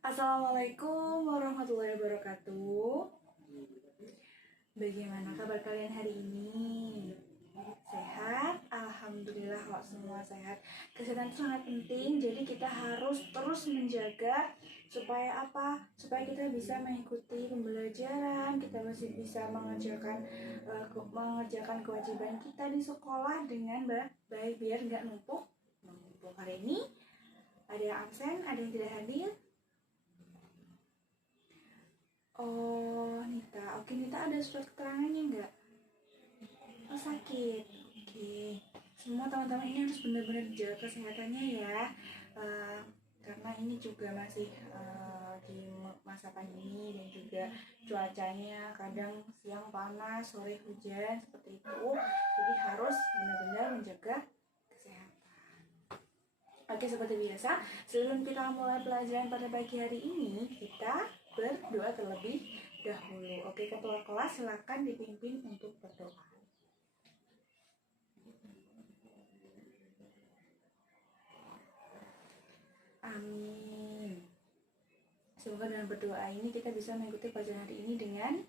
Assalamualaikum warahmatullahi wabarakatuh. Bagaimana kabar kalian hari ini? Sehat? Alhamdulillah kalau semua sehat. Kesehatan itu sangat penting, jadi kita harus terus menjaga supaya apa? Supaya kita bisa mengikuti pembelajaran, kita masih bisa mengerjakan kewajiban kita di sekolah dengan baik biar nggak numpuk. Hari ini ada yang absen, ada yang tidak hadir. Oh, Nita. Oke, Nita ada surat keterangannya nggak? Oh, sakit. Oke. Semua teman-teman ini harus benar-benar jaga kesehatannya ya. Karena ini juga masih di masa pandemi dan juga cuacanya kadang siang panas, sore hujan, seperti itu. Jadi harus benar-benar menjaga kesehatan. Oke, seperti biasa, sebelum kita mulai pelajaran pada pagi hari ini, kita berdoa terlebih dahulu. Oke, ketua kelas silakan dipimpin untuk berdoa. Amin. Semoga dengan berdoa ini kita bisa mengikuti pelajaran hari ini dengan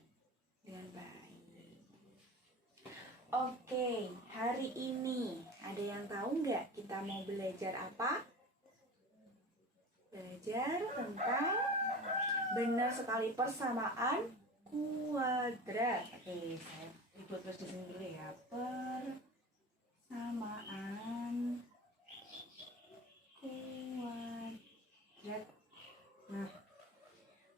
baik. Oke, hari ini ada yang tahu nggak kita mau belajar apa? Belajar tentang benar sekali persamaan kuadrat. Oke, saya ikut terus di sini dulu ya. Persamaan kuadrat. Nah,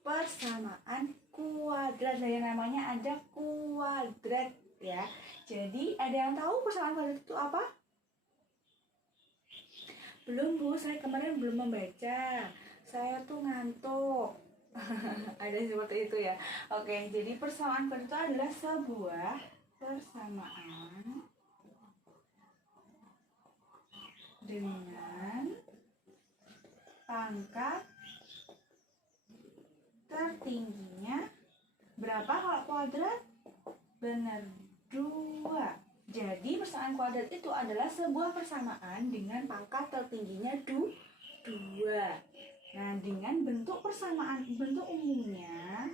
persamaan kuadrat. Dari namanya ada kuadrat ya. Jadi ada yang tahu persamaan kuadrat itu apa? Belum Bu, saya kemarin belum membaca. Saya tuh ngantuk. Ada seperti itu ya. Oke, jadi persamaan kuadrat itu adalah sebuah persamaan dengan pangkat tertingginya berapa kalau kuadrat? Benar, 2. Jadi persamaan kuadrat itu adalah sebuah persamaan dengan pangkat tertingginya 2. Nah, dengan bentuk persamaan, bentuk umumnya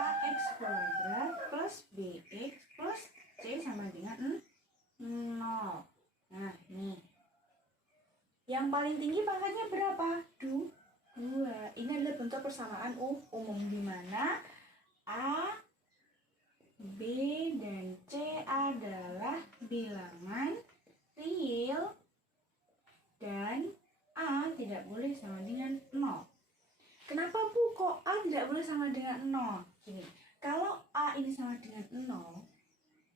ax kuadrat plus bx plus c sama dengan 0. Nah, nih. Yang paling tinggi pangkatnya berapa? 2. Ini adalah bentuk persamaan umum di mana A, B, dan C adalah bilangan real dan A tidak boleh sama dengan 0. Kenapa Bu kok A tidak boleh sama dengan 0? Gini, kalau A ini sama dengan 0,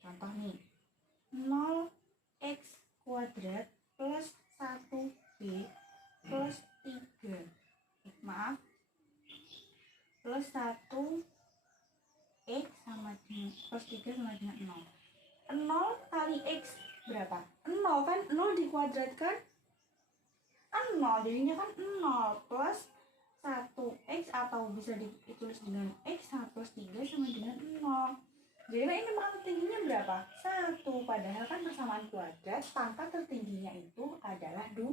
contoh nih, 0x kuadrat plus 1b plus 3. Maaf, plus 1 x sama dengan plus 3 sama dengan 0. 0 kali x berapa? 0 kan? 0 dikuadratkan 0, jadinya kan 0 plus 1x atau bisa ditulis dengan x sama plus 3 sama dengan 0. Jadi kan ini pangkat tingginya berapa? 1. Padahal kan persamaan kuadrat pangkat tertingginya itu adalah 2.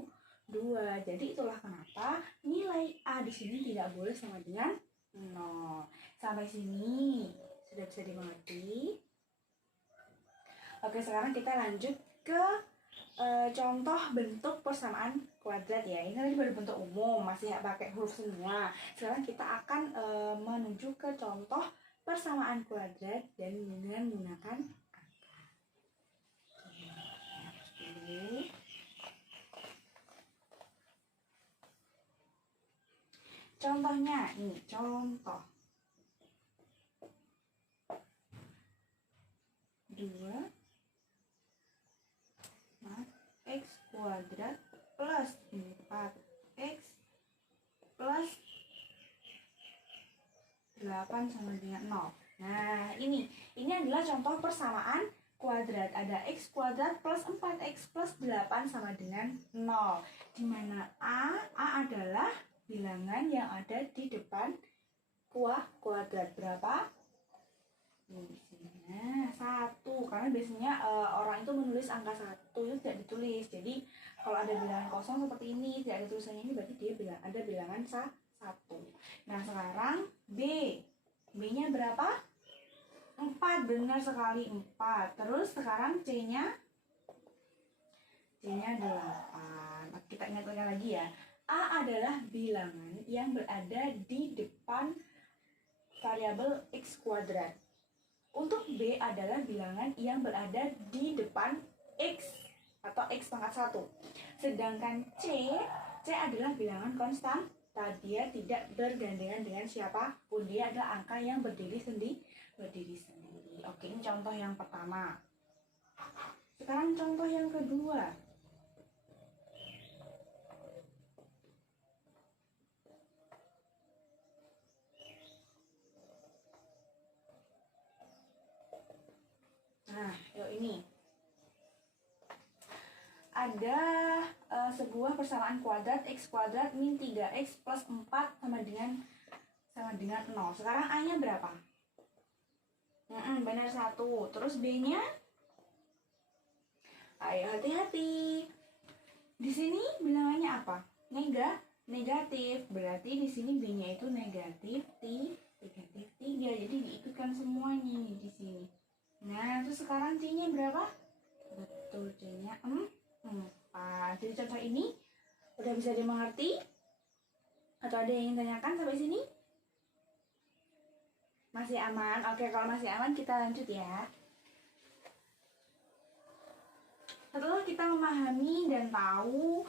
Jadi itulah kenapa nilai A di sini tidak boleh sama dengan 0. Sampai sini sudah bisa dimengerti? Oke, sekarang kita lanjut ke contoh bentuk persamaan kuadrat ya. Ini tadi baru bentuk umum, masih pakai huruf semua. Sekarang kita akan menuju ke contoh persamaan kuadrat dan dengan menggunakan angka. Oke. Contohnya, ini contoh 2 x kuadrat plus 4x plus 8 sama dengan 0. Nah, ini adalah contoh persamaan kuadrat. Ada x kuadrat plus 4x plus 8 sama dengan 0. Di mana A adalah bilangan yang ada di depan kuadrat. Berapa? Nah, 1. Karena biasanya orang itu menulis angka 1 itu tidak ditulis. Jadi kalau ada bilangan kosong seperti ini, tidak ada tulisannya ini, berarti dia ada bilangan 1. Nah sekarang B-nya berapa? 4, benar sekali 4. Terus sekarang C-nya 8. Kita ingat-ingat lagi ya. A adalah bilangan yang berada di depan variabel X kuadrat. Untuk B adalah bilangan yang berada di depan X atau X pangkat 1. Sedangkan C adalah bilangan konstan. Dia tidak bergandengan dengan siapapun. Dia adalah angka yang berdiri sendiri. Oke, ini contoh yang pertama. Sekarang contoh yang kedua. Nah, yuk ini. Ada sebuah persamaan kuadrat X kuadrat min 3X plus 4 sama dengan 0. Sekarang A-nya berapa? Benar 1. Terus B-nya? Ayo hati-hati. Di sini bilangannya apa? Negatif. Berarti di sini B-nya itu negatif 3. Jadi diikutkan semuanya nih di sini. Nah, terus sekarang C-nya berapa? Betul, C-nya 4. Jadi contoh ini udah bisa dimengerti? Atau ada yang ingin tanyakan sampai sini? Masih aman? Oke, kalau masih aman kita lanjut ya. Setelah kita memahami dan tahu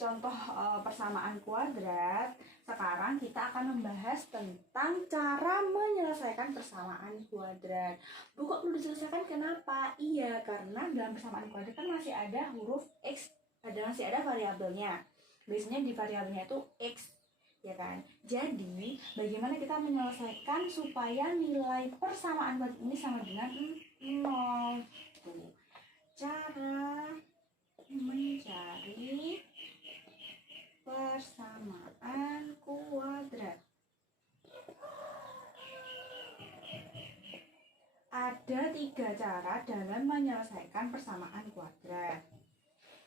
contoh persamaan kuadrat, sekarang kita akan membahas tentang cara menyelesaikan persamaan kuadrat. Bu, kok perlu diselesaikan? Kenapa? Iya, karena dalam persamaan kuadrat kan masih ada huruf X, masih ada variabelnya. Biasanya di variabelnya itu X, ya kan? Jadi, bagaimana kita menyelesaikan supaya nilai persamaan kuadrat ini sama dengan 0? Tuh. Cara mencari persamaan kuadrat. Ada 3 cara dalam menyelesaikan persamaan kuadrat.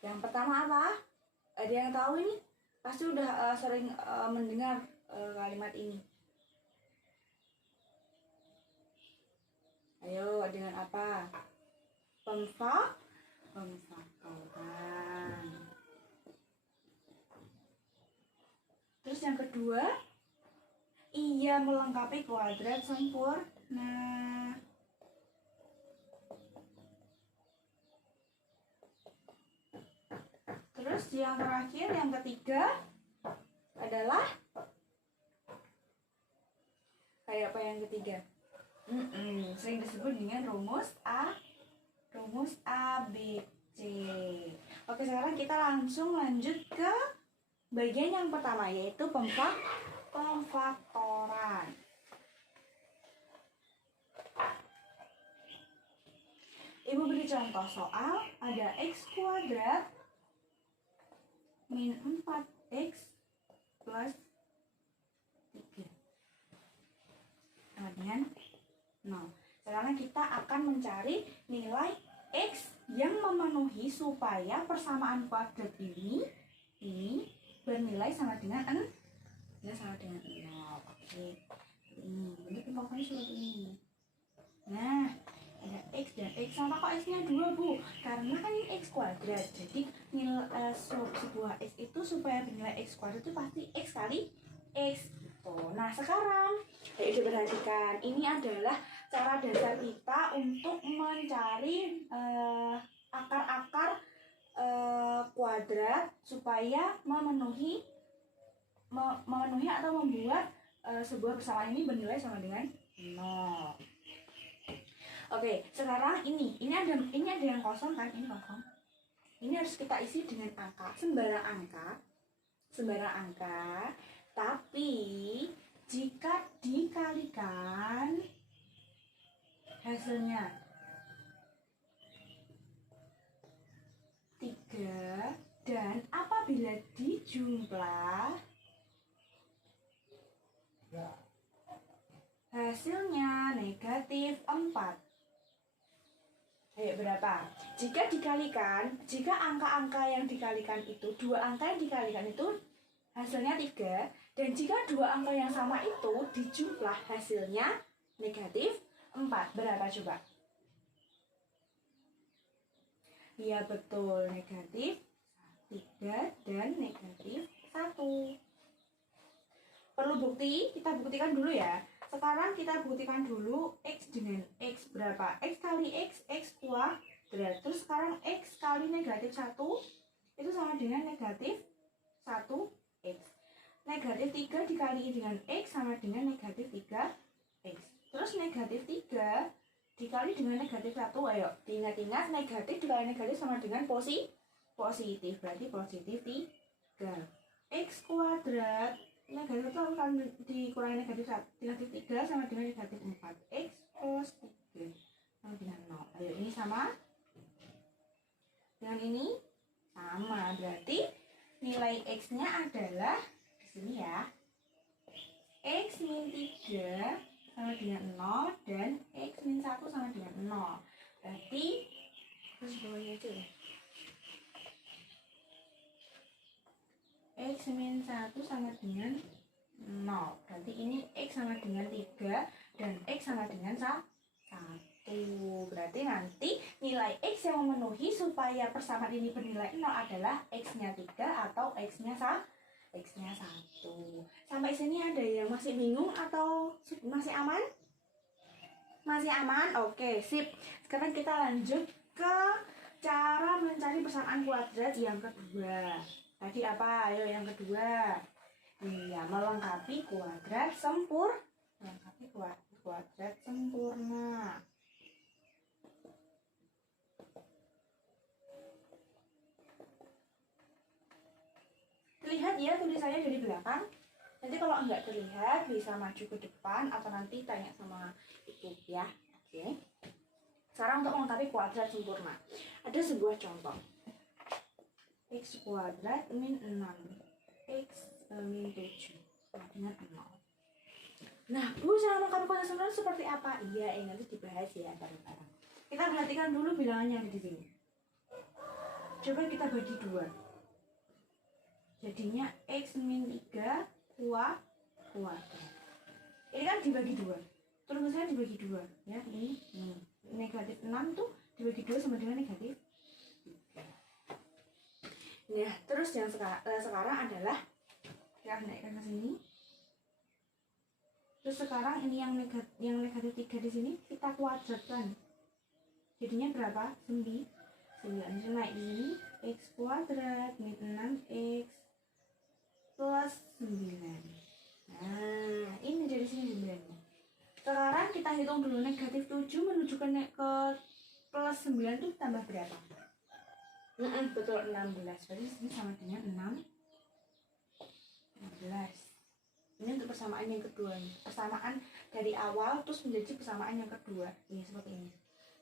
Yang pertama apa? Ada yang tahu ini? Pasti udah sering mendengar kalimat ini. Ayo, dengan apa? Pemfaktoran. Terus yang kedua, ia melengkapi kuadrat sempurna. Terus yang terakhir, yang ketiga adalah kayak apa yang ketiga? Sering disebut dengan rumus ABC. Oke, sekarang kita langsung lanjut ke bagian yang pertama, yaitu pemfaktoran. Ibu beri contoh soal ada X kuadrat min 4X plus 3 sama dengan 0. Sekarang kita akan mencari nilai X yang memenuhi supaya persamaan kuadrat ini bernilai sama dengan 0. Oke. Ini bentuk pemfaktorannya seperti ini. Nah, ada X dan X. Sama kok X-nya 2, Bu? Karena kan ini X kuadrat. Jadi nilai sebuah X itu supaya bernilai X kuadrat itu pasti X kali X. Nah, sekarang ayo diperhatikan. Ini adalah cara dasar kita untuk mencari akar-akar kuadrat supaya memenuhi atau membuat sebuah persamaan ini bernilai sama dengan 0. Oke, sekarang ini ada yang kosong kan? Ini kosong. Ini harus kita isi dengan angka, sembarang angka. Tapi jika dikalikan hasilnya 3 dan apabila dijumlah hasilnya negatif 4. Ayo berapa? Jika angka-angka yang dikalikan itu, dua angka yang dikalikan itu hasilnya 3, dan jika dua angka yang sama itu dijumlah hasilnya negatif 4. Berapa coba? Iya betul, negatif 3 dan negatif 1. Perlu bukti? Kita buktikan dulu ya. Sekarang kita buktikan dulu X dengan X berapa? X kali X kuadrat. Terus sekarang X kali negatif 1 itu sama dengan negatif 1X. Negatif 3 dikali dengan X sama dengan negatif 3X. Terus negatif 3 dikali dengan negatif 1. Ayo diingat-ingat, negatif dikali negatif sama dengan positif. Berarti positif 3. X kuadrat negatif itu akan dikurangi negatif 3 sama dengan negatif 4. X plus 3 sama dengan 0. Ayo ini sama dengan ini sama. Berarti nilai X nya adalah di sini ya, X min 3 sama dengan 0 dan X min 1 sama dengan 0. Berarti terus bawahnya aja ya, X min 1 sama dengan 0. Berarti ini X sama dengan 3 dan X sama dengan 1. Berarti nanti nilai X yang memenuhi supaya persamaan ini bernilai 0 adalah X-nya 3 atau X-nya 1. Sampai sini ada yang masih bingung atau masih aman? Masih aman? Oke, sip. Sekarang kita lanjut ke cara mencari persamaan kuadrat yang kedua. Tadi apa? Ayo yang kedua. Iya, melengkapi kuadrat sempurna. Melengkapi kuadrat sempurna. Terlihat ya tulisannya dari belakang. Nanti kalau enggak terlihat bisa maju ke depan atau nanti tanya sama ibu ya. Oke. Sekarang untuk melengkapi kuadrat sempurna. Ada sebuah contoh. X kuadrat min 6 X min 7 sama dengan 0. Nah, Bu, cara melengkapi kuadrat sempurna seperti apa? Iya, ini nanti dibahas ya bareng-bareng. Kita perhatikan dulu bilangannya di sini. Coba kita bagi 2. Jadinya X min 3 kuadrat. Ini kan dibagi 2. Terus misalnya dibagi 2 ya. Ini negatif 6 tuh dibagi 2 sama dengan negatif 3. Nah, terus yang sekarang adalah kita naikkan ke sini. Terus sekarang ini yang negatif 3 di sini kita kuadratkan. Jadinya berapa? 9. 9 naik di sini X kuadrat min 6X plus 9. Nah, ini dari sini 9. Sekarang kita hitung dulu negatif 7 menuju ke plus 9 itu tambah berapa? Betul 16. Berarti sini sama dengan 16. Ini untuk persamaan yang kedua nih. Persamaan dari awal terus menjadi persamaan yang kedua. Ini seperti ini.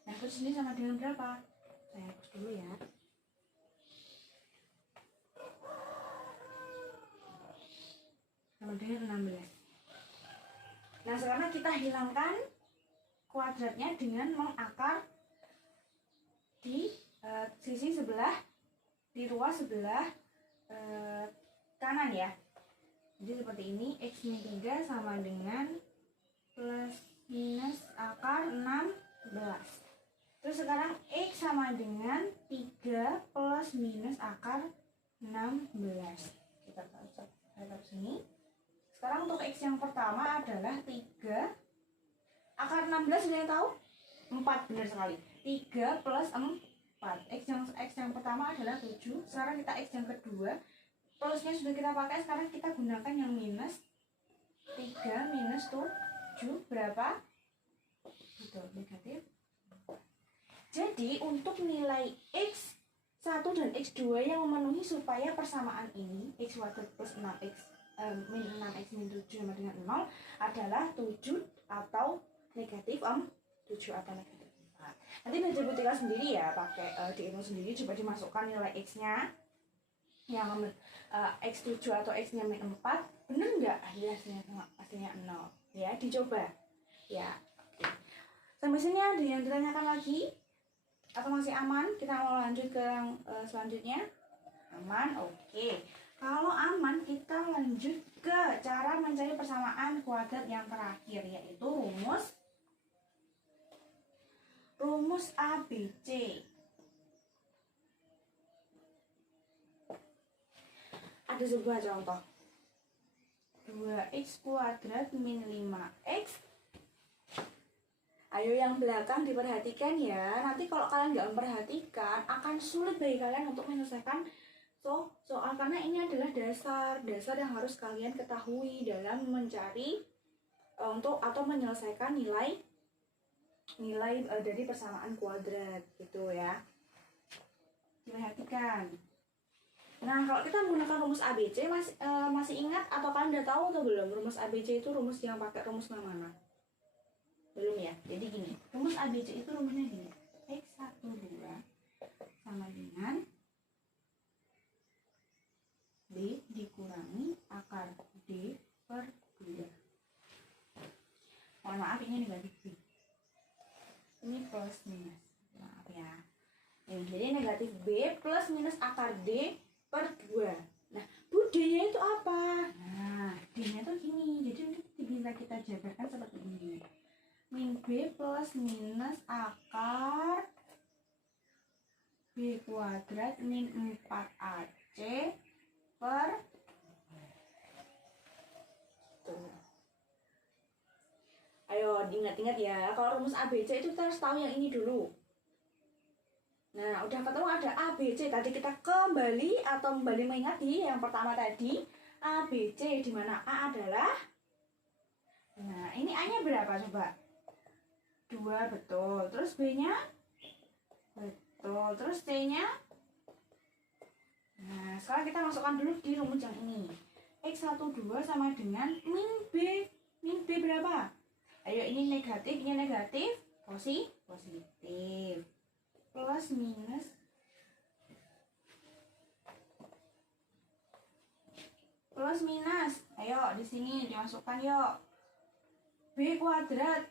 Nah, terus ini sama dengan berapa? Saya hapus dulu ya. Sama dengan 16. Nah, sekarang kita hilangkan kuadratnya dengan mengakar di sisi sebelah, di ruas sebelah kanan ya. Jadi seperti ini, X min 3 sama dengan plus minus akar 16. Terus sekarang X sama dengan 3 plus minus akar 16. Kita taruh sini. Sekarang untuk X yang pertama adalah 3. Akar 16 sudah tahu? 4, benar sekali. 3 plus 4. X yang pertama adalah 7. Sekarang kita X yang kedua. Plusnya sudah kita pakai, sekarang kita gunakan yang minus. 3 minus 7 berapa? Betul, negatif. Jadi untuk nilai X1 dan X2 yang memenuhi supaya persamaan ini X kuadrat plus 6X min 6X min 7 sama dengan 0 adalah 7 atau negatif 7 atau negatif 4. Nanti belajar buktikan sendiri ya, pakai dihitung sendiri, coba dimasukkan nilai X-nya yang X7 atau X-nya min 4, bener nggak hasilnya 0 ya, dicoba ya. Oke. Sampai sini ada yang ditanyakan lagi? Atau masih aman? Kita mau lanjut ke yang selanjutnya. Aman, oke. Kalau aman, kita lanjut ke cara mencari persamaan kuadrat yang terakhir, yaitu rumus ABC. Ada sebuah contoh. 2x kuadrat min 5x. Ayo yang belakang diperhatikan ya. Nanti kalau kalian nggak memperhatikan, akan sulit bagi kalian untuk menyelesaikan soal, karena ini adalah dasar yang harus kalian ketahui dalam mencari atau menyelesaikan nilai dari persamaan kuadrat gitu ya. Diperhatikan. Nah, kalau kita menggunakan rumus ABC, masih ingat atau kalian udah tahu atau belum rumus ABC itu rumus yang pakai rumus yang mana? Belum ya? Jadi gini, rumus ABC itu rumusnya gini. X12 sama dengan D dikurangi akar D per 2. Mohon maaf, ini negatif B. Ini plus minus. Maaf ya. Jadi negatif B plus minus akar D per 2. Nah, D-nya itu apa? Nah, D-nya itu gini. Jadi bisa kita jabarkan seperti ini. Min B plus minus akar B kuadrat min 4AC per tuh. Ayo diingat-ingat ya. Kalau rumus ABC itu kita harus tahu yang ini dulu. Nah, udah ketemu ada ABC. Tadi kita kembali mengingati yang pertama tadi ABC, di mana A adalah, nah ini A-nya berapa coba? 2, betul. Terus B-nya? Betul. Terus C-nya? Nah, sekarang kita masukkan dulu di rumus yang ini. X12 sama dengan min B. Min B berapa? Ayo, ini negatif, positif. Plus minus ayo di sini dimasukkan yuk. B kuadrat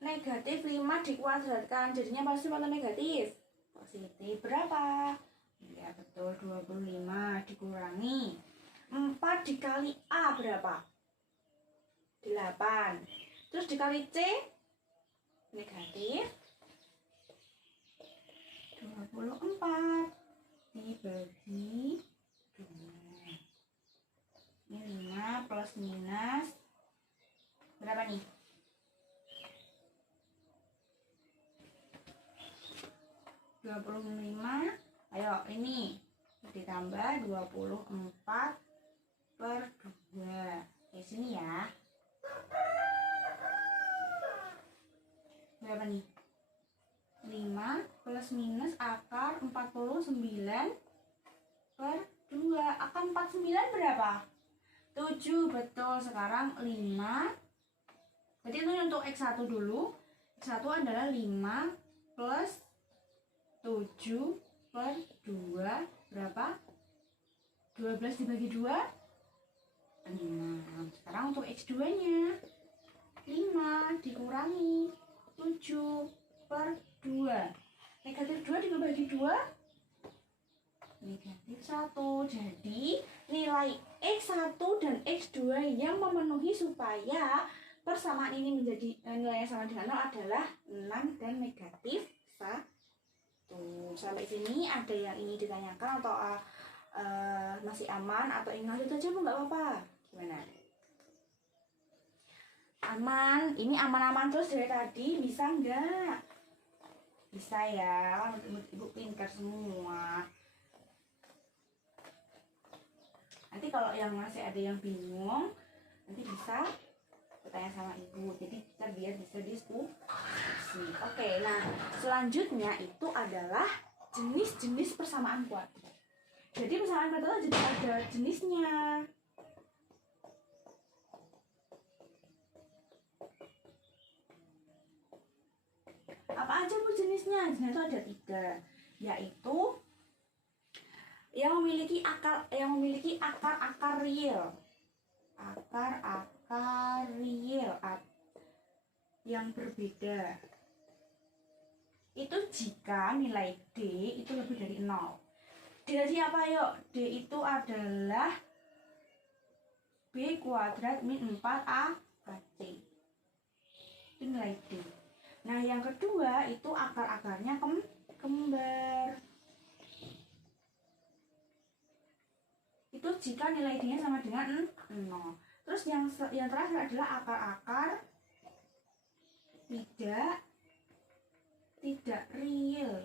negatif 5 dikuadratkan jadinya positif atau negatif? Positif. Berapa? Ya betul, 25 dikurangi 4 dikali A berapa? 8. Terus dikali C negatif 24 dibagi 2. Ini 5 plus minus berapa nih? 25. Ayo ini ditambah 24 per 2. Di sini ya. Berapa nih? 5 plus minus akar 49 per 2. Akar 49 berapa? 7, betul. Sekarang 5. Berarti itu untuk X1 dulu. X1 adalah 5 plus 7 per 2 berapa? 12 dibagi 2? 6. Sekarang untuk X2 nya 5 dikurangi 7 per 2. Negatif 2 dibagi 2? Negatif 1. Jadi nilai X1 dan X2 yang memenuhi supaya persamaan ini menjadi nilai yang sama dengan 0 adalah 6 dan negatif 1. Sampai sini ada yang ini ditanyakan atau masih aman atau ingin lanjut aja Bu, nggak apa-apa. Gimana? Aman, ini aman-aman terus dari tadi, bisa nggak? Bisa ya, kan ibu pintar semua. Nanti kalau yang masih ada yang bingung, nanti bisa bertanya sama ibu. Jadi kita biar bisa diskusi. Oke, nah selanjutnya itu adalah jenis-jenis persamaan kuadrat. Jadi persamaan kuadrat jadi ada jenisnya. Apa aja Bu jenisnya? Jenisnya itu ada 3, yaitu yang memiliki akar-akar real. Akar-akar real yang berbeda. itu jika nilai D itu lebih dari 0. D siapa yuk? D itu adalah B kuadrat min 4A C. Itu nilai D. Nah yang kedua itu akar-akarnya kembar. Itu jika nilai D-nya sama dengan 0. Terus yang terakhir adalah akar-akar tidak real.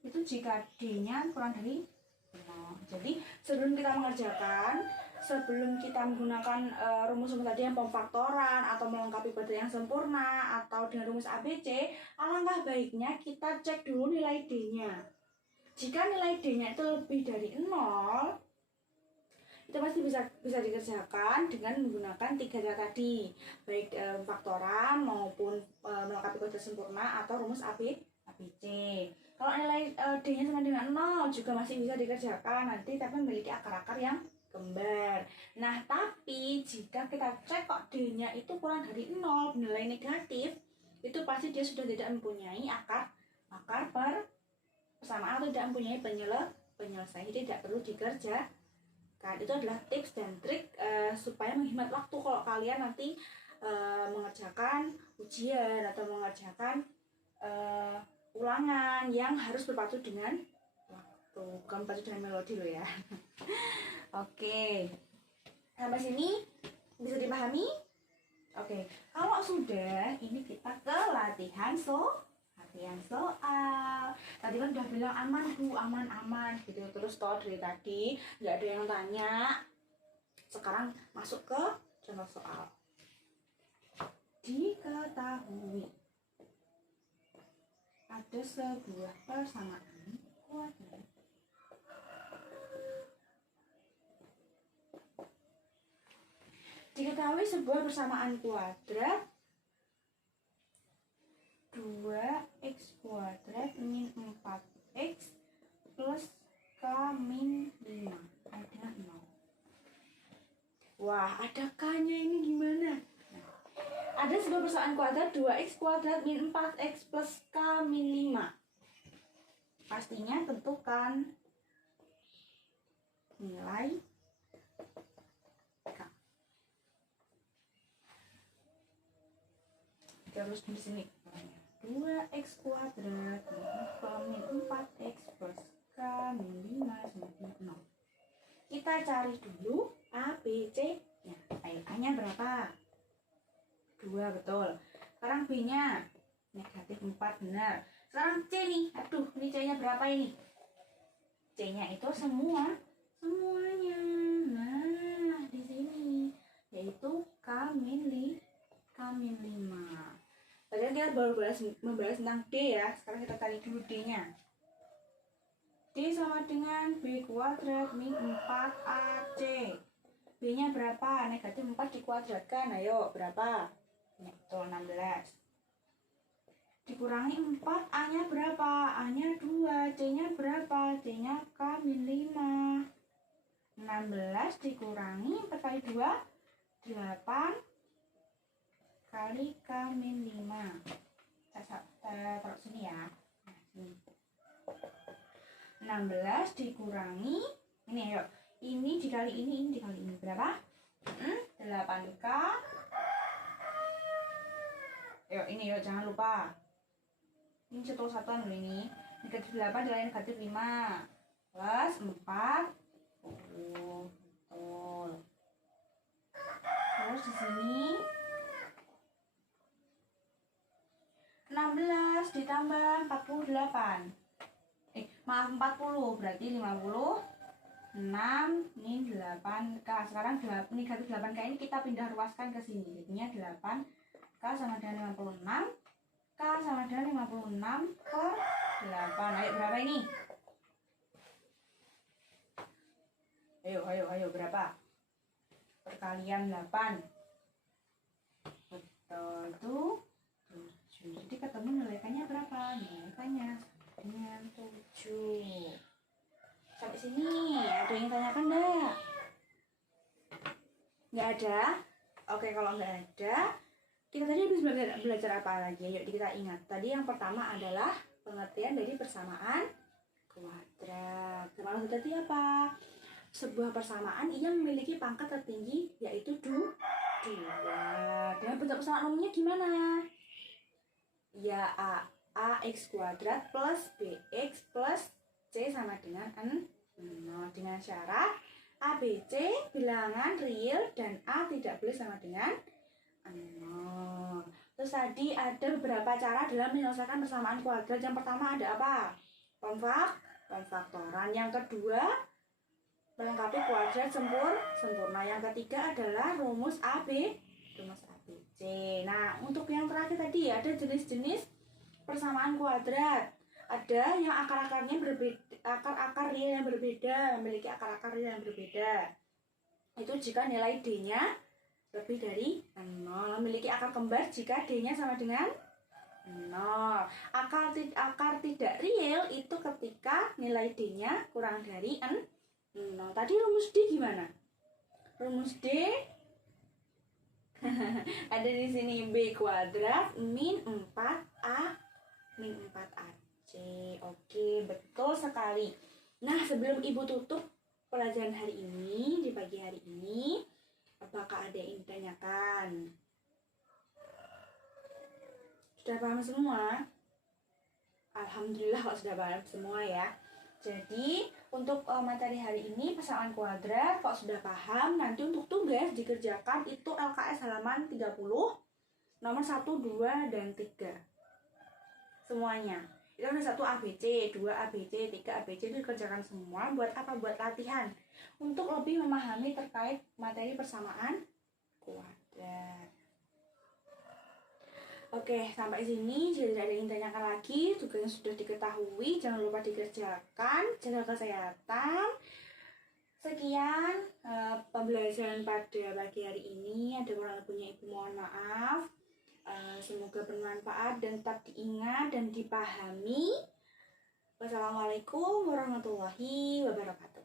Itu jika D-nya kurang dari 0. Jadi sebelum kita mengerjakan, sebelum kita menggunakan rumus-rumus tadi yang pemfaktoran atau melengkapi baterai yang sempurna atau dengan rumus ABC, alangkah baiknya kita cek dulu nilai D-nya. Jika nilai D-nya itu lebih dari 0, itu pasti bisa dikerjakan dengan menggunakan 3 cara tadi, baik faktoran maupun melengkapi kode sempurna atau rumus ABC. Kalau nilai D-nya sama dengan 0 juga masih bisa dikerjakan nanti, tapi memiliki akar-akar yang kembar. Nah, tapi jika kita cek kok D-nya itu kurang dari 0, nilai negatif, itu pasti dia sudah tidak mempunyai akar persamaan atau tidak mempunyai penyelesaian, tidak perlu dikerjakan. Itu adalah tips dan trik supaya menghemat waktu kalau kalian nanti mengerjakan ujian atau mengerjakan ulangan yang harus berpacu dengan waktu, bukan berpacu dengan melodi loh ya. Oke, sampai sini bisa dipahami? Oke, kalau sudah, ini kita ke latihan soal. Tadi kan udah bilang aman Bu, aman gitu. Terus toh dari tadi nggak ada yang tanya. Sekarang masuk ke contoh soal. Diketahui ada sebuah persamaan kuadrat (2x² min 4x plus k min 5 ada 0). Wah, ada k-nya ini gimana? Ada sebuah persamaan kuadrat 2x² min 4x plus k min 5. Pastinya tentukan nilai k. Terus di sini 2x² min 4x plus k min 5 sama dengan 0. Kita cari dulu A, B, C-nya. A-nya berapa? 2, betul. Sekarang B-nya negatif 4, benar. Sekarang C nih, aduh, ini C-nya berapa ini? C-nya itu semuanya. Nah, di sini yaitu K min 5. Tadi kita baru membahas tentang D ya. Sekarang kita cari dulu D-nya. D sama dengan B kuadrat min 4AC. B-nya berapa? Negatif 4 dikuadratkan. Ayo, berapa? Ya, betul, 16. Dikurangi 4, A-nya berapa? A-nya 2. C-nya berapa? C-nya K min 5. 16 dikurangi 4 kali 2, 8 kali K min 5. Saya taruh sini ya. Nah, sini. 16 dikurangi ini, ayo. Ini dikali ini dikali ini. Berapa? 8K. Ayo, ini yuk, jangan lupa. Ini satu-satuan loh ini. Negatif 8 dikali negatif 5. Plus 4. Betul. Terus di sini 16 ditambah 48. Maaf, 40, berarti 56 min 8K. Sekarang negatif 8K ini kita pindah ruaskan ke sini. Jadinya 8K sama dengan 56. K sama dengan 56 per 8. Ayo, berapa ini? Ayo, berapa? Perkalian 8. Betul, tuh 7. Jadi ketemu nilai K-nya berapa? Nilai K-nya dengan 7. Sampai sini ada yang tanyakan enggak? Nggak ada? Oke, kalau nggak ada Kita tadi habis belajar apa lagi? Yuk kita ingat. Tadi yang pertama adalah pengertian dari persamaan kuadrat. Maksud tadi apa? Sebuah persamaan yang memiliki pangkat tertinggi yaitu 2. Dengan bentuk persamaan umumnya gimana? Ya ax kuadrat plus bx plus c sama dengan 0 dengan syarat a, b, c bilangan real dan a tidak boleh sama dengan 0. Terus tadi ada beberapa cara dalam menyelesaikan persamaan kuadrat. Yang pertama ada apa? Pemfaktoran. Yang kedua, melengkapi kuadrat sempurna. Yang ketiga adalah rumus AB C. Nah, untuk yang terakhir tadi ada jenis-jenis persamaan kuadrat. Ada yang akar-akarnya berbeda, akar-akar real yang berbeda, memiliki akar-akar real yang berbeda. Itu jika nilai D-nya lebih dari 0, memiliki akar kembar jika D-nya sama dengan 0. Akar tidak real itu ketika nilai D-nya kurang dari 0. Tadi rumus D gimana? Rumus D ada di sini B kuadrat min 4A min 4AC. Oke, betul sekali. Nah, sebelum Ibu tutup pelajaran hari ini, di pagi hari ini, apakah ada yang ditanyakan? Sudah paham semua? Alhamdulillah kalau sudah paham semua ya. Jadi untuk materi hari ini persamaan kuadrat kalau sudah paham, nanti untuk tugas dikerjakan itu LKS halaman 30 nomor 1, 2, dan 3 semuanya. Itu ada 1 ABC, 2 ABC, 3 ABC itu dikerjakan semua. Buat apa? Buat latihan untuk lebih memahami terkait materi persamaan kuadrat. Oke, sampai sini jika tidak ada yang ditanyakan lagi, tugasnya sudah diketahui, jangan lupa dikerjakan, jaga kesehatan. Sekian pembelajaran pada pagi hari ini. Ada kurang lebihnya Ibu mohon maaf. Semoga bermanfaat dan tetap diingat dan dipahami. Wassalamualaikum warahmatullahi wabarakatuh.